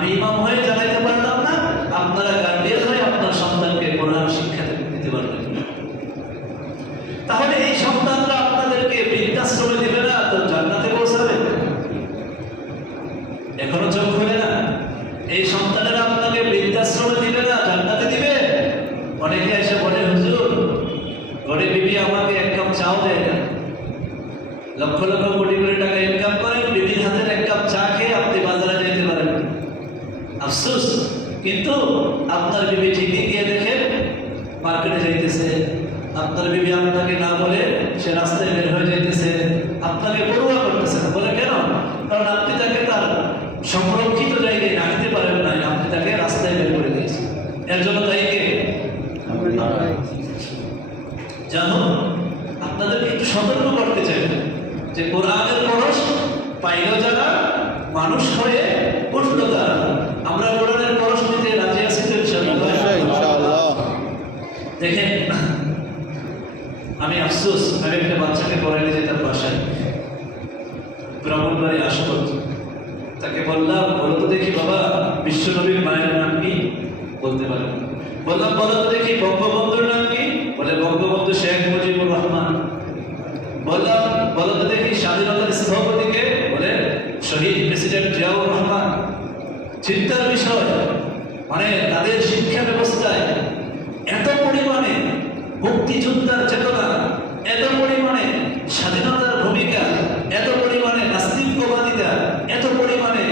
আমি ইমাম হয়ে জানাইতে পারলাম না, আপনারা গার্ডিয়ান হয়ে আপনার সন্তানকে কোরআন শিক্ষা দিতে পারবেন। তাহলে এই সন্তানরা আপনাদেরকে বৃদ্ধাশ্রমে দিবে না তো জান্নাতে পৌঁছাবে? এখনো চোখ খুলে না? এই সন্তানেরা আপনাকে বৃদ্ধাশ্রমে দিবে না জান্নাতে দিবে? অনেকে এসে বলে, হুজুর ঘরে বিবি আমাকে এক কাপ চাও দেয় না। লক্ষ লক্ষ কোটি কোটি টাকা ইনকাম করেন, বিবির হাতের এক কাপ চা খেয়ে আপনি বাজারে যেতে পারেন। আফসোস, কিন্তু আপনার বিবি ঠিকই গিয়ে দেখে মার্কেটে যাইতেছে, আপনার বিবি আপনাকে না বলে সে রাস্তায় বের হয়ে যাইতেছে, আপনাকে পড়ুয়া করতেছে না। বলে কেন? কারণ আপনি তাকে তার সংরক্ষিত জায়গায় রাখতে পারেন না, আপনি তাকে রাস্তায় বের করে দিয়েছেন। এর জন্য দায়ী কে? জানো, আপনাদেরকে একটু সতর্ক করতে চাই যে কোরআনের পরশ পাইল যারা, মানুষ হয়ে উঠল তারা। আমরা কোরআনের পরশ নিতে রাজি আছি তো ইনশাআল্লাহ। দেখেন, আমি আফসোস, আমি একটা বাচ্চাকে পড়াইতে যেতাম বাসায়, ব্রাহ্মণবাড়ি আসপত। তাকে বললাম, বলো তো দেখি বাবা বিশ্বনবীর মায়ের নাম কি? বলতে পারেন। বললাম, বলো তো দেখি বঙ্গবন্ধুর নাম কি? বলে বঙ্গবন্ধু শেখ মুজিবুর রহমান। বললাম, বলো তো দেখি স্বাধীনতার স্থপতিকে? বলে শহীদ প্রেসিডেন্ট জিয়াউর রহমান। চিন্তার বিষয়, মানে তাদের শিক্ষা ব্যবস্থায় এত পরিমাণে মুক্তিযোদ্ধার চেতনা, এত পরিমাণে স্বাধীনতার ভূমিকা, এত পরিমাণে নাস্তিকবাদিতা, এত পরিমাণে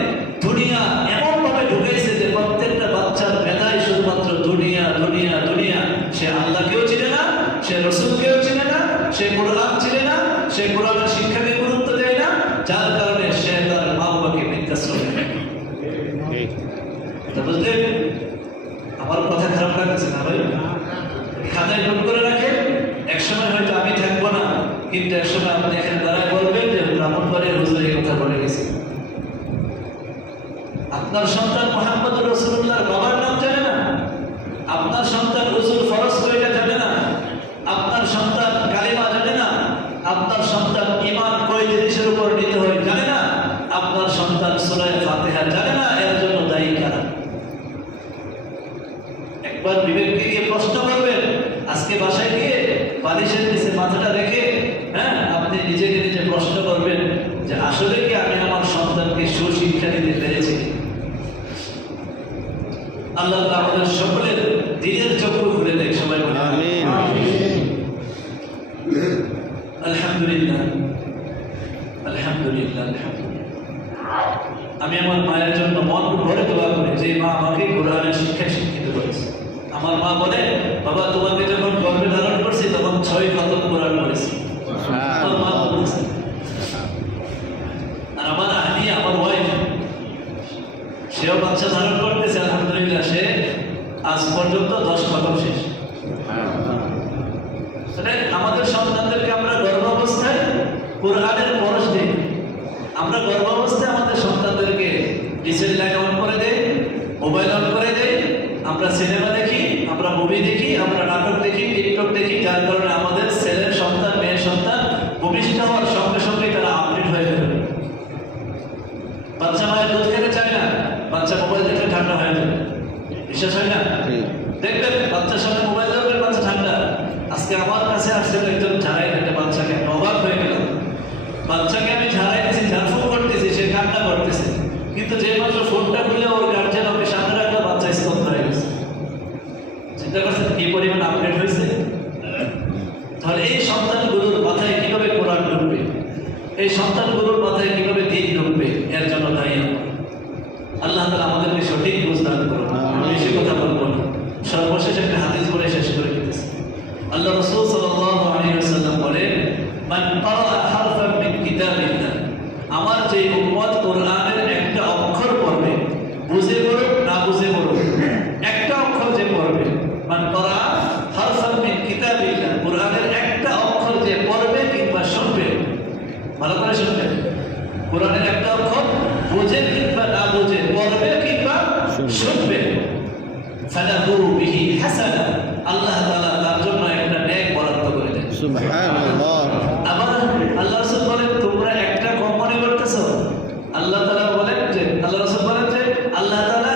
দুনিয়া এমনভাবে ঢুকাইছে যে প্রত্যেকটা বাচ্চার মেধায় শুধুমাত্র দুনিয়া দুনিয়া দুনিয়া। সে আল্লাহকেও চিনে না, সে রসুলকেও চিনে না, সে কোরআন চিনে না, সে কোরআনের শিক্ষাকে গুরুত্ব দেয় না, যার কারণে সে তার মা বাবাকে বৃদ্ধাশ্রমে দেয়। বুঝলেন? আমার কথা খারাপ লাগছে না ভাই? খাতায় নোট করে রাখেন, একসময় হয়তো আমি থাকবো না, কিন্তু একসময় আপনি এখানে দাঁড়ায় বলবেন যে ব্রাহ্মণবাড়ির হুজুর এই কথা বলে গেছে। আপনার সন্তান মুহাম্মদুর রাসূলুল্লাহর বাবার নাম জানে না, আপনার সন্তান ওযুর ফরজ কয়টা জানে না, আপনার সন্তান কালিমা জানে না, আপনার সন্তান ঈমান কয় জিনিসের উপর নিতে হয় জানে না, আপনার সন্তান সূরা ফাতিহা জানে না। এর জন্য দায়ী কারা? একবার বিবেককে গিয়ে প্রশ্ন করবেন, আজকে বাসায় গিয়ে বালিশের নিচে মাথাটা রেখে আপনি নিজেকে নিজে প্রশ্ন করবেন যে আসলে কি আমি আমার সন্তানকে সুশিক্ষা দিতে পেরেছি? আল্লাহ আমাদের সকলের দিনের চক্ষু খুলে দেয়। সবাই বলে আমিন। আলহামদুলিল্লাহ, আলহামদুলিল্লাহ, আলহামদুলিল্লাহ। আমি আমার মায়ের জন্য মন ভরে দোয়া করি যে মা আমাকে কোরআনের শিক্ষায় শিক্ষিত করেছে। আমার মা বলে, বাবা তোমাকে যখন গর্ভে ধারণ করছি তখন 6 খতম কোরআন করেছি। আমার মা বলছে। আর আমার আহলি, আমার ওয়াইফ, সেও বাচ্চা ধারণ করতেছে, আলহামদুলিল্লাহ, সে আজ পর্যন্ত 10 খতম শেষ। আমাদের সন্তানদেরকে আমরা গর্ভাবস্থায় কোরআনের পরশ দিই। আমরা গর্ভাবস্থায় আমাদের সন্তানদেরকে ডিসেল লাইট অন করে দেই, মোবাইল অন করে দেই, আমরা সিনেমা দেখি, আমরা মুভি দেখি, আমরা নাটক দেখি, টিকটক দেখি, যার কারণে আমাদের ছেলের সন্তান, মেয়ের সন্তান ভূমিষ্ঠ হওয়ার সঙ্গে সঙ্গে তারা আপডেট হয়ে যাবে। বাচ্চা মায়ের দুধ খেতে চায় না, বাচ্চা মোবাইল দেখে ঠান্ডা হয়ে যাবে। বিশ্বাস হয় না? দেখবেন বাচ্চার সামনে মোবাইল দেখবেন, বাচ্চা ঠান্ডা। আজকে আমার কাছে আসছিল একজন ঝাড়াই একটা বাচ্চাকে, আমি অবাক হয়ে গেলাম। বাচ্চাকে আমি ঝাড়াই দিয়েছি, ঝাড়ফুঁক করতেছি, সে কান্না করতেছে, কিন্তু যে মাত্র ফোনটা খুলে ওর গার্জেন ওকে সামনে রাখলো, বাচ্চা স্তব্ধ হয়ে গেছে। চিন্তা করছেন কি পরিমাণ আপডেট হয়েছে? তাহলে এই সন্তানগুলোর মাথায় কিভাবে কোরআন ঢুকবে, এই সন্তানগুলোর মাথায় কিভাবে দিন ঢুকবে, এর জন্য দায়ী আল্লাহ তাআলা আমাদেরকে সঠিক বুঝ দান করুন। বেশি কথা বলবো না, সর্বশেষ একটা হাদিস বলে শেষ করে দিতেছি। আল্লাহ রাসূল সাল্লাল্লাহু আলাইহি ওয়াসাল্লাম বলেন, মান ক্বারা হারফান মিন কিতাবিল্লাহ, আমার যে উম্মত কোরআনের একটা অক্ষর পড়বে, বুঝে পড়ুক না বুঝে পড়ুক, একটা অক্ষর যে পড়বে, মান ক্বারা হারফান মিন কিতাবিল্লাহ, কোরআনের একটা অক্ষর যে পড়বে কিংবা শুনবে, ভালো করে শুনবেন, কোরআনের একটা অক্ষর বুঝে কিংবা না বুঝে, পড়বে কিংবা শুনবে, ফালাহু বিহি হাসানা, আল্লাহ তাআলা তার জন্য একটা নেক বরাদ্দ করে দেন। সুবহানাল্লাহ। আবার আল্লাহ রাসূল বলেন, তোমরা একটা কম মনে করতেছো? আল্লাহ তাআলা বলেন যে, আল্লাহ রাসূল বলেন যে আল্লাহ তাআলা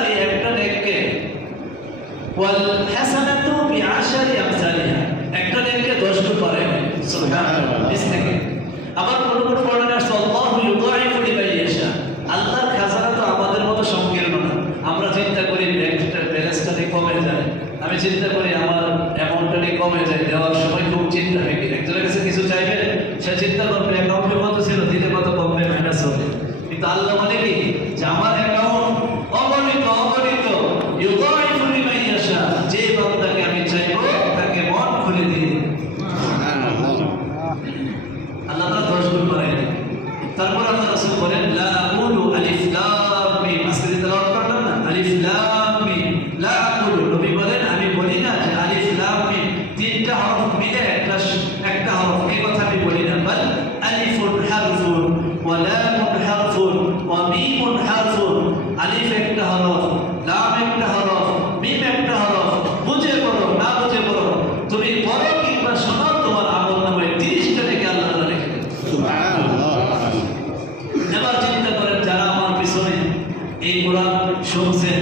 ওয়াল হাসানাতু বিআশারি আমসালিহা, একটা নেকিকে 10 গুণ বাড়ায় দেয়। সুবহানাল্লাহ। ইসলামে আবার কোন কোন বর্ণনা আছে আল্লাহু ইউদাইফু লিমান ইয়াশা, আল্লাহর খাজানা তো আমাদের মতো সংকীর্ণ না। আমরা চিন্তা করি ব্যালেন্সটা কমে যায়, আমি চিন্তা করি আমার অ্যামাউন্টটা কমে যায়, দেওয়ার সময় খুব চিন্তা হয়। একজনের কাছে কিছু চাইবে, সে চিন্তা করবে অ্যাকাউন্টে কত ছিল, দিতে কত কমবে, মাইনাস হবে। কিন্তু আল্লাহ মানে কি, যে আমার অ্যাকাউন্ট অগণিত অগণিত, ইউদাইফু লিমান ইয়াশা, যে বান্দাকে আমি চাইবো তাকে মন খুলে দিয়ে দিই। আল্লাহ তাআলা 10 গুণ বাড়ায় দেন। তারপর আল্লাহ রাসূল বলেন লা আকুলু আলিফ লাম মিম, আজকে যে তেলাওয়াত করলাম না আলিফ লাম মিম, লা আকুলু, নবী বলেন আমি বলি না যে আলিফ লাম মিম তিনটা হরফ মিলে একটা হরফ, এই কথা আমি বলি না। বাল আলিফুন হারফুন ওয়া লামুন হারফুন ওয়া মিমুন হারফুন, আলিফ একটা হরফ, লাম একটা হরফ, মিম একটা হরফ, বুঝে পড়ো না বুঝে পড়ো, তুমি পড়ো কিংবা শোনো, তোমার আমলনামায় 30টা থেকে আল্লাহ তাআলা রেখে দেন। সুবহানাল্লাহ। এবার চিন্তা করেন যারা আমার পিছনে এই কোরআন শুনছেন,